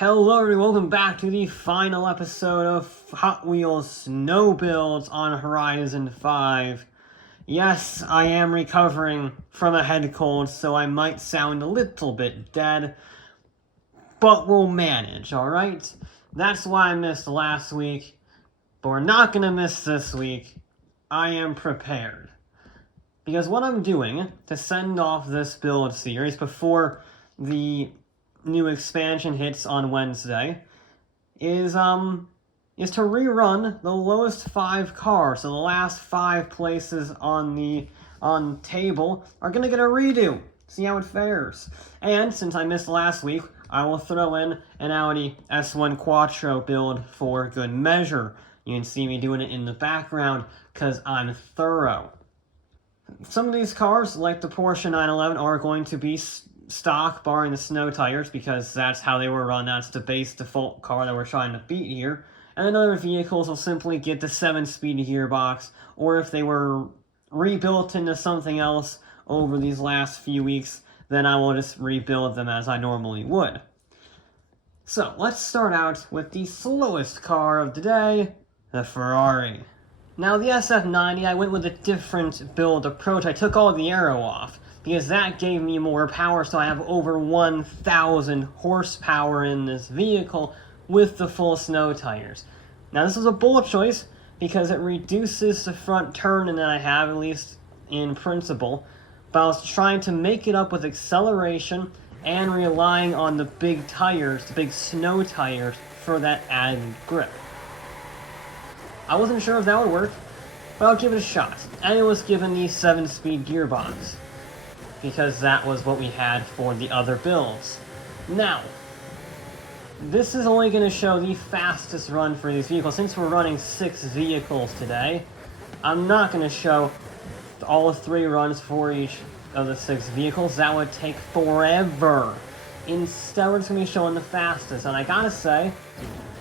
Hello everyone, welcome back to the final episode of Hot Wheels Snow Builds on Horizon 5. Yes, I am recovering from a head cold, so I might sound a little bit dead, but we'll manage, alright? That's why I missed last week, but we're not gonna miss this week. I am prepared. Because what I'm doing to send off this build series before the new expansion hits on Wednesday is to rerun the lowest 5 cars. So the last 5 places on the table are gonna get a redo. See how it fares. And since I missed last week, I will throw in an Audi S1 Quattro build for good measure. You can see me doing it in the background because I'm thorough. Some of these cars, like the Porsche 911, are going to be stock, barring the snow tires, because that's how they were run. That's the base default car that we're trying to beat here. And then other vehicles will simply get the 7-speed gearbox, or if they were rebuilt into something else over these last few weeks, then I will just rebuild them as I normally would. So, let's start out with the slowest car of the day, the Ferrari. Now, the SF90, I went with a different build approach. I took all the aero off, because that gave me more power, so I have over 1,000 horsepower in this vehicle with the full snow tires. Now, this was a bold choice, because it reduces the front turn that I have, at least in principle, but I was trying to make it up with acceleration and relying on the big tires, the big snow tires, for that added grip. I wasn't sure if that would work, but I'll give it a shot. And it was given the 7-speed gearbox, because that was what we had for the other builds. Now, this is only going to show the fastest run for these vehicles. Since we're running 6 vehicles today, I'm not going to show all 3 runs for each of the 6 vehicles. That would take forever. Instead, we're just going to be showing the fastest. And I gotta say,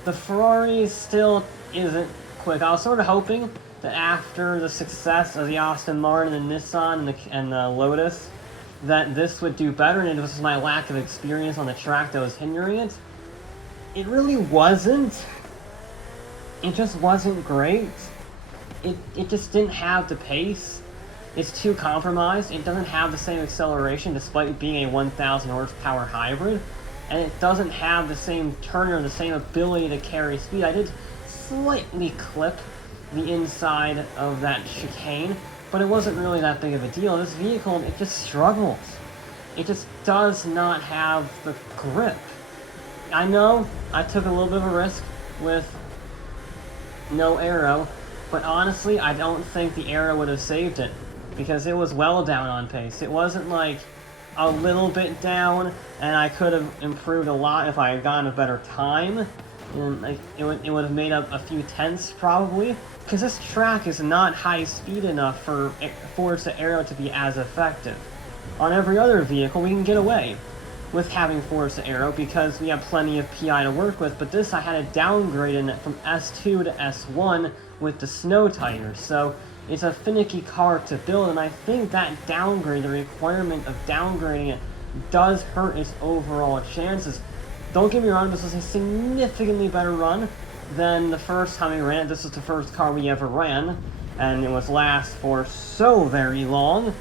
the Ferrari still isn't quick. I was sort of hoping that after the success of the Aston Martin and Nissan and the Lotus, that this would do better, and it was my lack of experience on the track that was hindering it. It really wasn't. It just wasn't great. It just didn't have the pace. It's too compromised. It doesn't have the same acceleration despite being a 1,000 horsepower hybrid. And it doesn't have the same turn or the same ability to carry speed. I did slightly clip the inside of that chicane, but it wasn't really that big of a deal. This vehicle, it just struggles. It just does not have the grip. I know I took a little bit of a risk with no aero, but honestly, I don't think the aero would have saved it, because it was well down on pace. It wasn't like a little bit down, and I could have improved a lot if I had gotten a better time. And it would have made up a few tenths, probably. Because this track is not high speed enough for Forza Aero to be as effective. On every other vehicle, we can get away with having Forza Aero because we have plenty of PI to work with, but this I had to downgrade in it from S2 to S1 with the snow tires, so it's a finicky car to build, and I think that downgrade, the requirement of downgrading it, does hurt its overall chances. Don't get me wrong, this was a significantly better run than the first time we ran it. This was the first car we ever ran, and it was last for so very long.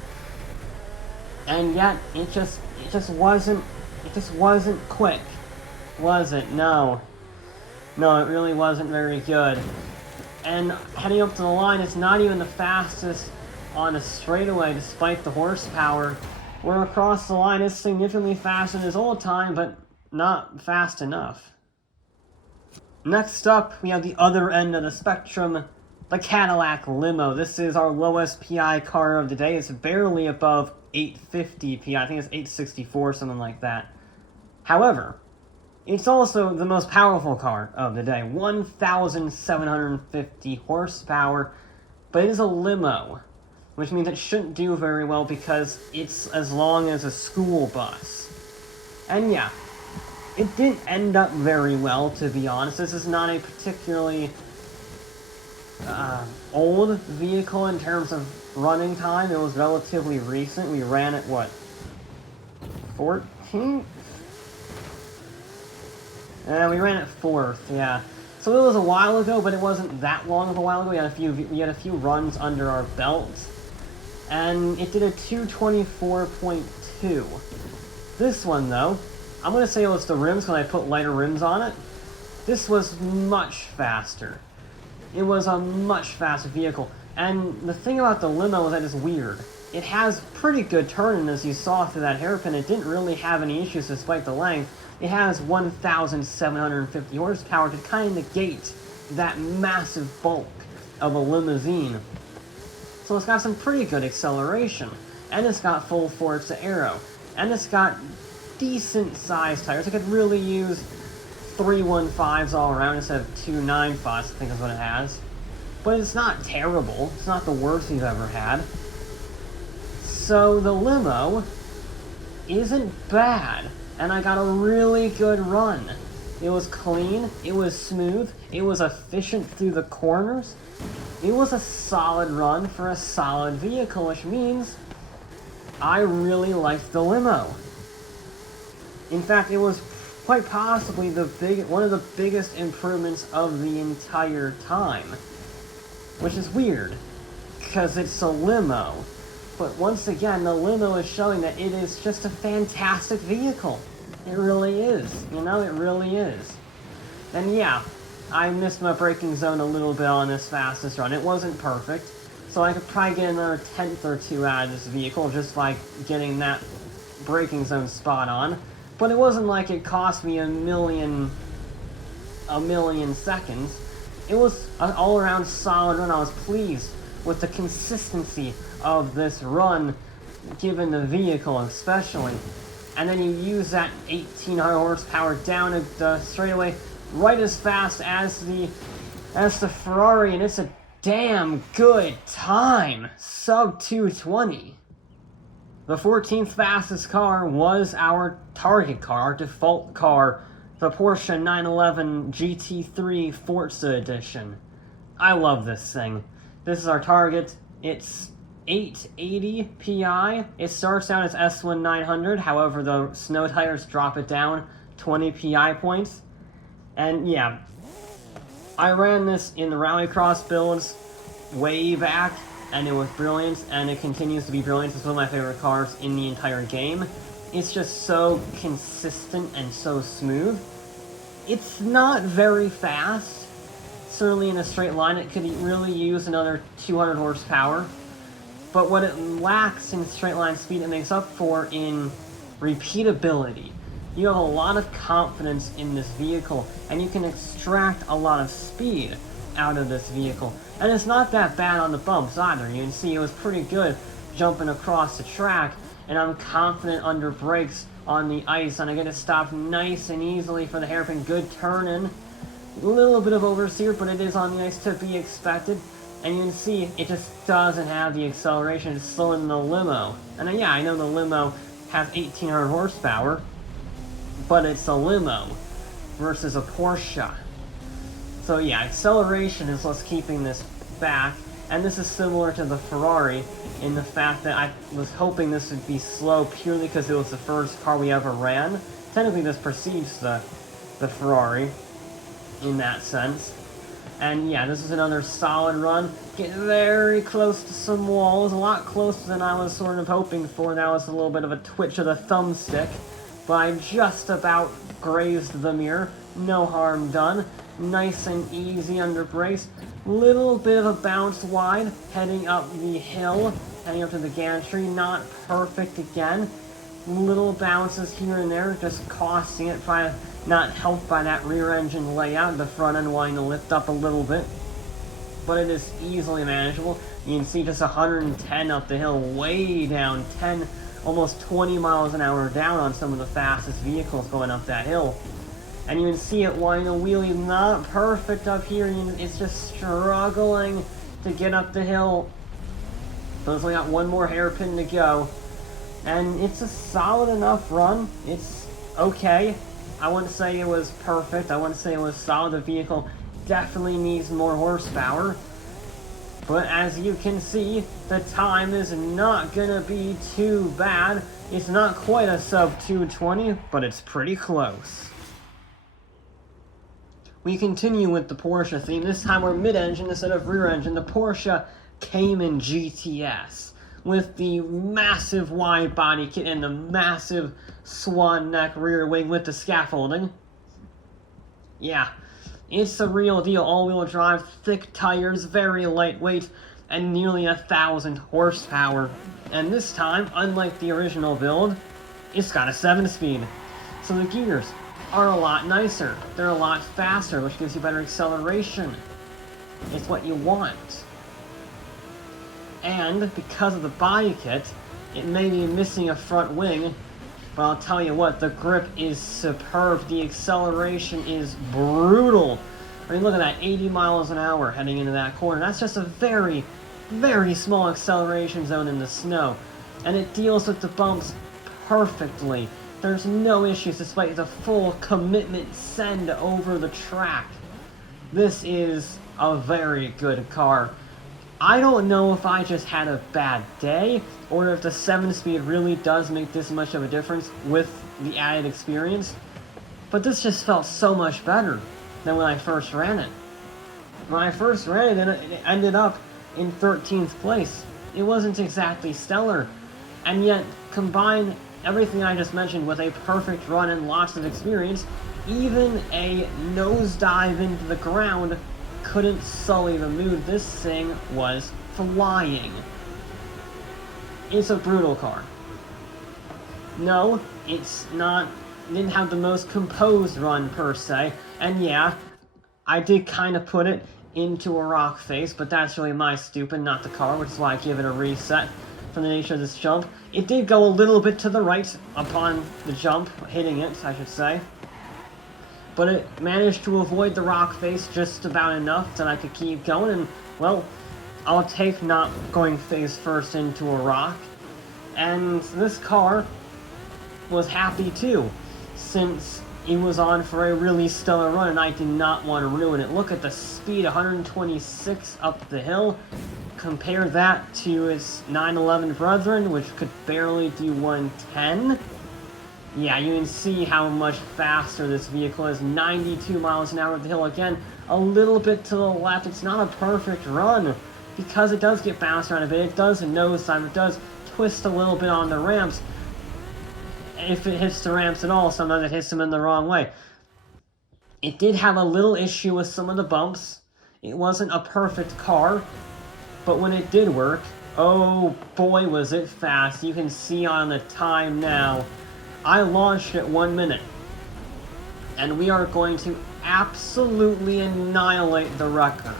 And yet, it just wasn't quick, was it? No, it really wasn't very good. And heading up to the line, it's not even the fastest on a straightaway, despite the horsepower. Where across the line, it's significantly faster than his old time, but not fast enough. Next up, we have the other end of the spectrum, the Cadillac Limo. This is our lowest PI car of the day. It's barely above 850 PI. I think it's 864, something like that. However, it's also the most powerful car of the day. 1,750 horsepower, but it is a limo, which means it shouldn't do very well because it's as long as a school bus. And yeah, it didn't end up very well, to be honest. This is not a particularly old vehicle in terms of running time. It was relatively recent. We ran it, what, 14th? We ran it 4th, yeah. So it was a while ago, but it wasn't that long of a while ago. We had a few runs under our belts, and it did a 224.2. This one, though, I'm going to say it was the rims when I put lighter rims on it. This was much faster. It was a much faster vehicle. And the thing about the limo is that it's weird. It has pretty good turning, as you saw through that hairpin. It didn't really have any issues despite the length. It has 1,750 horsepower to kind of negate that massive bulk of a limousine. So it's got some pretty good acceleration. And it's got full Forza Aero. And it's got decent sized tires. It could really use 315s all around instead of 295s, I think is what it has. But it's not terrible. It's not the worst we've ever had. So the limo isn't bad. And I got a really good run. It was clean, it was smooth, it was efficient through the corners. It was a solid run for a solid vehicle, which means I really liked the limo. In fact, it was quite possibly one of the biggest improvements of the entire time. Which is weird, because it's a limo. But once again, the limo is showing that it is just a fantastic vehicle. It really is. You know, it really is. And yeah, I missed my braking zone a little bit on this fastest run. It wasn't perfect, so I could probably get another 10th or 2 out of this vehicle just by getting that braking zone spot on. But it wasn't like it cost me a million seconds. It was an all-around solid run. I was pleased with the consistency of this run, given the vehicle especially. And then you use that 1,800 horsepower down the straightaway right as fast as the Ferrari, and it's a damn good time. Sub 220. The 14th fastest car was our target car, our default car, the Porsche 911 GT3 Forza Edition. I love this thing. This is our target. It's 880 PI. It starts out as S1900, however the snow tires drop it down 20 PI points. And yeah, I ran this in the Rallycross builds way back, and it was brilliant, and it continues to be brilliant. It's one of my favorite cars in the entire game. It's just so consistent and so smooth. It's not very fast. Certainly in a straight line, it could really use another 200 horsepower. But what it lacks in straight line speed, it makes up for in repeatability. You have a lot of confidence in this vehicle, and you can extract a lot of speed out of this vehicle. And it's not that bad on the bumps either. You can see it was pretty good jumping across the track, and I'm confident under brakes on the ice, and I get to stop nice and easily for the hairpin. Good turn-in. A little bit of oversteer, but it is on the ice to be expected. And you can see it just doesn't have the acceleration. It's slower than the limo. And yeah, I know the limo has 1,800 horsepower, but it's a limo versus a Porsche. So yeah, acceleration is what's keeping this back. And this is similar to the Ferrari in the fact that I was hoping this would be slow purely because it was the first car we ever ran. Technically this precedes the Ferrari in that sense. And yeah, this is another solid run. Get very close to some walls, a lot closer than I was sort of hoping for. That was a little bit of a twitch of the thumbstick, but I just about grazed the mirror. No harm done. Nice and easy under brakes. Little bit of a bounce wide, heading up the hill, heading up to the gantry. Not perfect again. Little bounces here and there, just costing it, probably not helped by that rear engine layout, the front end wanting to lift up a little bit. But it is easily manageable. You can see just 110 up the hill, way down, 10, almost 20 miles an hour down on some of the fastest vehicles going up that hill. And you can see it wanting to wheelie, not perfect up here, it's just struggling to get up the hill. So it's only got one more hairpin to go. And it's a solid enough run. It's okay. I wouldn't say it was perfect. I wouldn't say it was solid. The vehicle definitely needs more horsepower. But as you can see, the time is not gonna be too bad. It's not quite a sub 220, but it's pretty close. We continue with the Porsche theme. This time we're mid-engine instead of rear-engine. The Porsche Cayman GTS with the massive wide body kit and the massive swan neck rear wing with the scaffolding. Yeah, it's the real deal. All-wheel drive, thick tires, very lightweight, and nearly 1,000 horsepower. And this time, unlike the original build, it's got a 7-speed. So the gears are a lot nicer. They're a lot faster, which gives you better acceleration. It's what you want. And because of the body kit, it may be missing a front wing, but I'll tell you what, the grip is superb. The acceleration is brutal. I mean, look at that, 80 miles an hour heading into that corner. That's just a very, very small acceleration zone in the snow. And it deals with the bumps perfectly. There's no issues despite the full commitment send over the track. This is a very good car. I don't know if I just had a bad day, or if the 7-speed really does make this much of a difference with the added experience, but this just felt so much better than when I first ran it. When I first ran it, it ended up in 13th place. It wasn't exactly stellar, and yet combine everything I just mentioned with a perfect run and lots of experience, even a nosedive into the ground couldn't sully the mood. This thing was flying. It's a brutal car. No, it's not. It didn't have the most composed run per se, and yeah, I did kind of put it into a rock face, but that's really my stupid, not the car, which is why I give it a reset from the nature of this jump. It did go a little bit to the right upon the jump, hitting it, I should say. But it managed to avoid the rock face just about enough that I could keep going, and, well, I'll take not going face first into a rock. And this car was happy too, since it was on for a really stellar run, and I did not want to ruin it. Look at the speed, 126 up the hill. Compare that to its 911 brethren, which could barely do 110. Yeah, you can see how much faster this vehicle is. 92 miles an hour up the hill. Again, a little bit to the left. It's not a perfect run, because it does get bounced around a bit. It does nosedive. It does twist a little bit on the ramps. If it hits the ramps at all, sometimes it hits them in the wrong way. It did have a little issue with some of the bumps. It wasn't a perfect car, but when it did work, oh boy was it fast. You can see on the time now, I launched at 1 minute, and we are going to absolutely annihilate the record.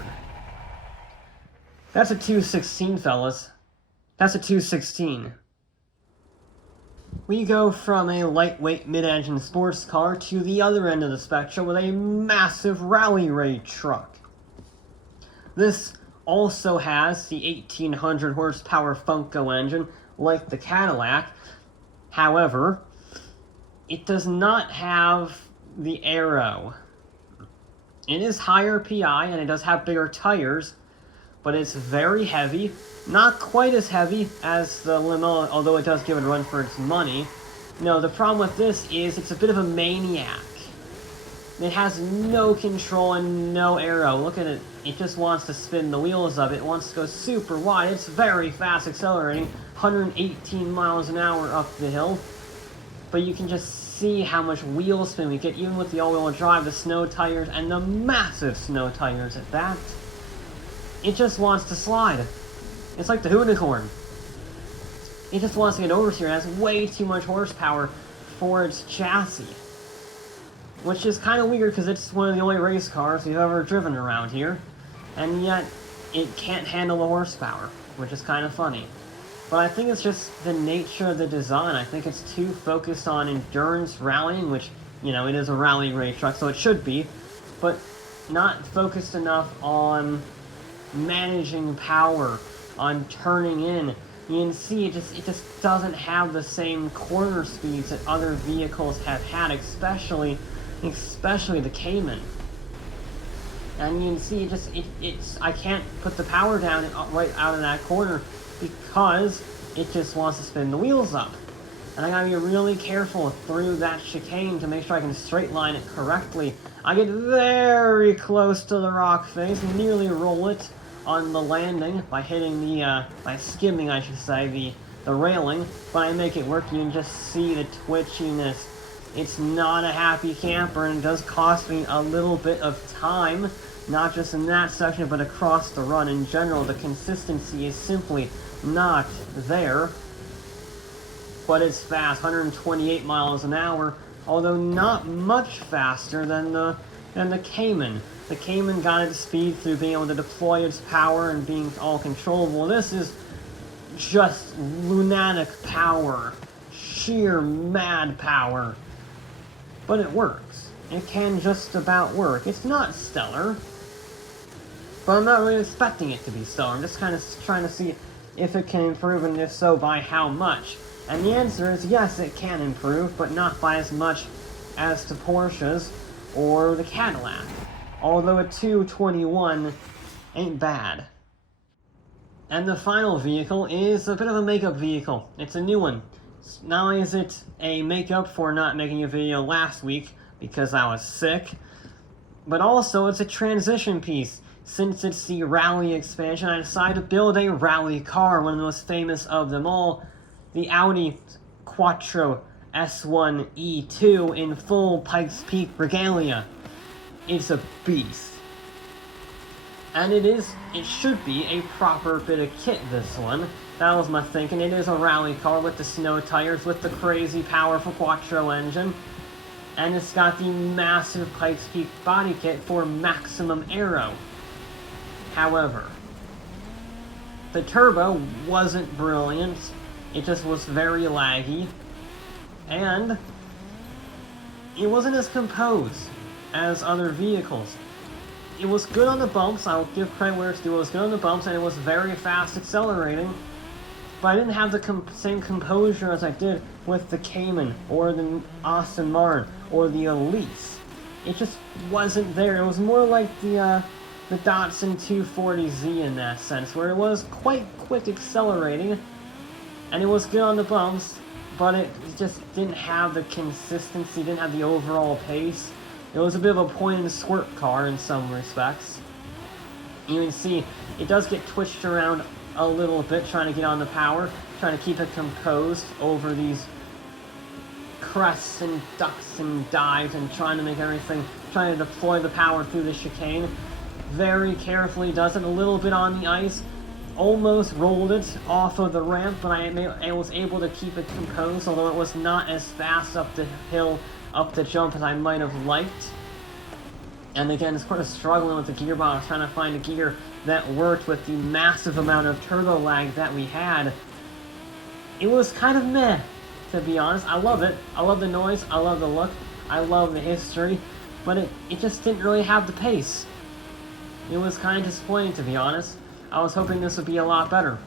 That's a 2:16, fellas. That's a 2:16. We go from a lightweight mid-engine sports car to the other end of the spectrum with a massive rally raid truck. This also has the 1800 horsepower Funko engine, like the Cadillac. However, it does not have the aero. It is higher PI, and it does have bigger tires, but it's very heavy. Not quite as heavy as the limo, although it does give it a run for its money. No, the problem with this is it's a bit of a maniac. It has no control and no aero. Look at it. It just wants to spin the wheels of it. It wants to go super wide. It's very fast accelerating, 118 miles an hour up the hill. But you can just see how much wheel spin we get, even with the all-wheel drive, the snow tires, and the massive snow tires at that. It just wants to slide. It's like the unicorn. It just wants to get over here. It has way too much horsepower for its chassis. Which is kind of weird, because it's one of the only race cars we've ever driven around here. And yet, it can't handle the horsepower, which is kind of funny. But I think it's just the nature of the design. I think it's too focused on endurance rallying, which, you know, it is a rally race truck, so it should be. But not focused enough on managing power, on turning in. You can see it just doesn't have the same corner speeds that other vehicles have had, especially the Cayman. And you can see I can't put the power down right out of that corner because it just wants to spin the wheels up. And I gotta be really careful through that chicane to make sure I can straight line it correctly I get very close to the rock face, nearly roll it on the landing by hitting the, by skimming, I should say, the railing, but I make it work. You can just see the twitchiness. It's not a happy camper, and it does cost me a little bit of time, not just in that section, but across the run in general. The consistency is simply not there, but it's fast, 128 miles an hour, although not much faster than the Cayman. The Cayman got its speed through being able to deploy its power and being all controllable. This is just lunatic power, sheer mad power. But it works. It can just about work. It's not stellar, but I'm not really expecting it to be stellar. I'm just kind of trying to see if it can improve, and if so, by how much. And the answer is yes, it can improve, but not by as much as to Porsche's or the Cadillac. Although a 221 ain't bad. And the final vehicle is a bit of a makeup vehicle. It's a new one. Not only is it a makeup for not making a video last week because I was sick, but also it's a transition piece. Since it's the rally expansion, I decided to build a rally car, one of the most famous of them all, the Audi Quattro S1 E2 in full Pikes Peak regalia. It's a beast. And it should be a proper bit of kit, this one. That was my thinking. It is a rally car with the snow tires, with the crazy powerful Quattro engine. And it's got the massive Pikes Peak body kit for maximum aero. However, the turbo wasn't brilliant. It just was very laggy. And it wasn't as composed as other vehicles. It was good on the bumps, I'll give credit where it's due. It was good on the bumps, and it was very fast accelerating. But I didn't have the same composure as I did with the Cayman, or the Aston Martin, or the Elise. It just wasn't there. It was more like the Datsun 240Z in that sense, where it was quite quick accelerating, and it was good on the bumps, but it just didn't have the consistency, didn't have the overall pace. It was a bit of a point-and-squirt car in some respects. You can see it does get twitched around a little bit, trying to get on the power, trying to keep it composed over these crests and ducks and dives, and trying to make everything, trying to deploy the power through the chicane. Very carefully does it, a little bit on the ice. Almost rolled it off of the ramp, but I was able to keep it composed, although it was not as fast up the hill, up the jump as I might have liked. And again, it's kind of struggling with the gearbox, trying to find a gear that worked with the massive amount of turbo lag that we had. It was kind of meh, to be honest. I love it. I love the noise. I love the look. I love the history. But it just didn't really have the pace. It was kind of disappointing, to be honest. I was hoping this would be a lot better,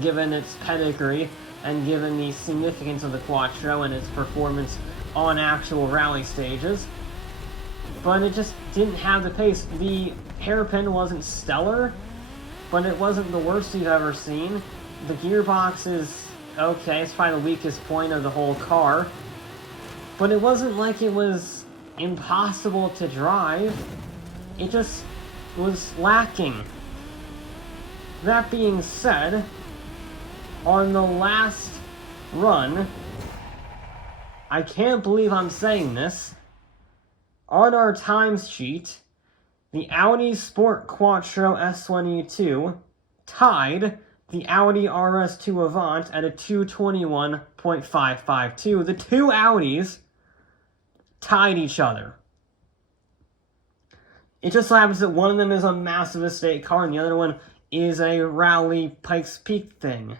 given its pedigree and given the significance of the Quattro and its performance on actual rally stages. But it just didn't have the pace. The hairpin wasn't stellar, but it wasn't the worst you've ever seen. The gearbox is okay, it's probably the weakest point of the whole car. But it wasn't like it was impossible to drive. It just was lacking. That being said, on the last run, I can't believe I'm saying this, on our times sheet, the Audi Sport Quattro S1E2 tied the Audi RS2 Avant at a 221.552. The two Audis tied each other. It just so happens that one of them is a massive estate car and the other one is a rally Pikes Peak thing.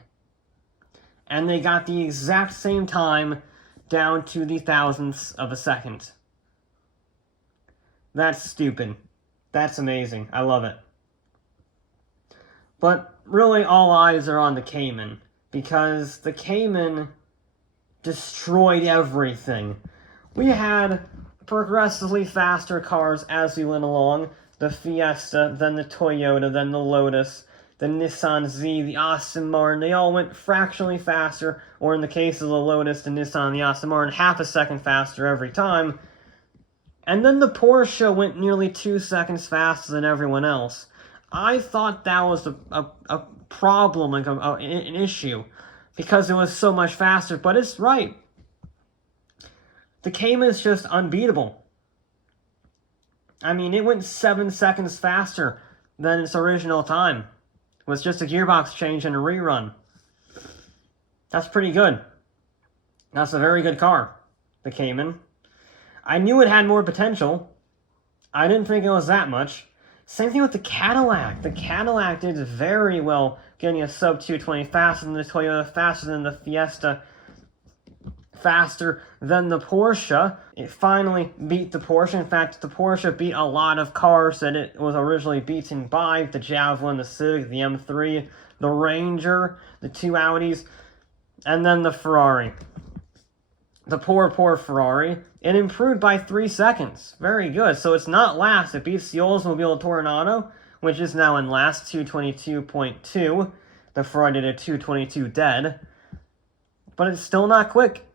And they got the exact same time down to the thousandths of a second. That's stupid. That's amazing. I love it. But really all eyes are on the Cayman, because the Cayman destroyed everything. We had progressively faster cars as we went along. The Fiesta, then the Toyota, then the Lotus, the Nissan Z, the Aston Martin. They all went fractionally faster, or in the case of the Lotus, the Nissan, and the Aston Martin, half a second faster every time. And then the Porsche went nearly 2 seconds faster than everyone else. I thought that was a problem, like an issue, because it was so much faster, but it's right. The Cayman is just unbeatable. I mean, it went 7 seconds faster than its original time. It was just a gearbox change and a rerun. That's pretty good. That's a very good car, the Cayman. I knew it had more potential. I didn't think it was that much. Same thing with the Cadillac. The Cadillac did very well getting a sub 220 faster than the Toyota, faster than the Fiesta, faster than the Porsche. It finally beat the Porsche. In fact, the Porsche beat a lot of cars that it was originally beaten by. The Javelin, the Civic, the M3, the Ranger, the 2 Audis, and then the Ferrari. The poor Ferrari. It improved by 3 seconds. Very good. So it's not last. It beats the Oldsmobile Tornado, which is now in last, 222.2. The Ferrari did a 222 dead. But it's still not quick.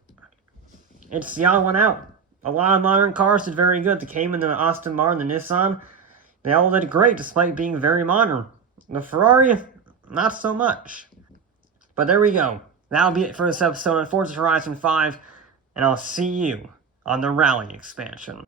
It's the odd one out. A lot of modern cars did very good. The Cayman, the Aston Martin, the Nissan, they all did great despite being very modern. The Ferrari, not so much. But there we go. That'll be it for this episode on Forza Horizon 5. And I'll see you on the Rally expansion.